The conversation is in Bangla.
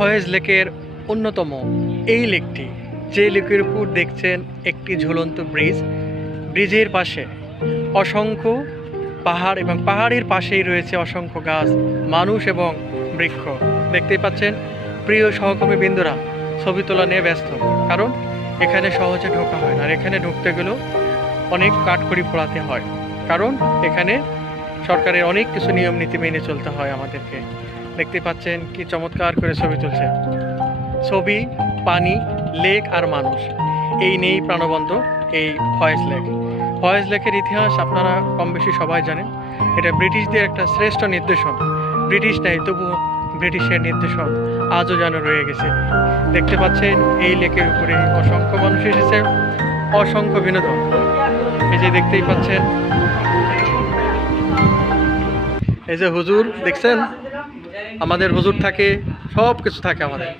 ফয়েজ লেকের অন্যতম এই লেকটি, যে লেকের উপর দেখছেন একটি ঝুলন্ত ব্রিজ, ব্রিজের পাশে অসংখ্য পাহাড় এবং পাহাড়ের পাশেই রয়েছে অসংখ্য গাছ, মানুষ এবং বৃক্ষ। দেখতেই পাচ্ছেন প্রিয় সহকর্মী বিন্দুরা ছবি তোলা নিয়ে ব্যস্ত, কারণ এখানে সহজে ঢোকা হয় না। আর এখানে ঢুকতে গেলেও অনেক কাঠখড়ি পোড়াতে হয়, কারণ এখানে সরকারের অনেক কিছু নিয়ম নীতি মেনে চলতে হয় আমাদেরকে। দেখতে পাচ্ছেন কি চমৎকার করে ছবি তুলছে। ছবি, পানি, লেক আর মানুষ, এই নিয়েই প্রাণবন্ত এই ফয়েজ লেক। ফয়েজ লেকের ইতিহাস আপনারা কম বেশি সবাই জানেন। এটা ব্রিটিশদের একটা শ্রেষ্ঠ নির্দেশন। ব্রিটিশ নাই, তবুও ব্রিটিশের নির্দেশন আজও যেন রয়ে গেছে। দেখতে পাচ্ছেন এই লেকের উপরে অসংখ্য মানুষ এসেছে, অসংখ্য বিনোদন। এই যে দেখতেই পাচ্ছেন, এই যে হুজুর দেখছেন, আমাদের হুজুর থাকে, সব কিছু থাকে আমাদের।